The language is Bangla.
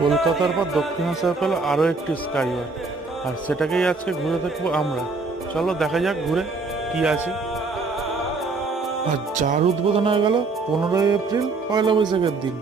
কলকাতার পর দক্ষিণেশ্বর পেল আরও একটি স্কাইওয়াক, আর সেটাকেই আজকে ঘুরে দেখবো আমরা। চলো দেখা যাক ঘুরে কি আছে। আর যার উদ্বোধন হয়ে গেল 15ই এপ্রিল, পয়লা বৈশাখের দিন।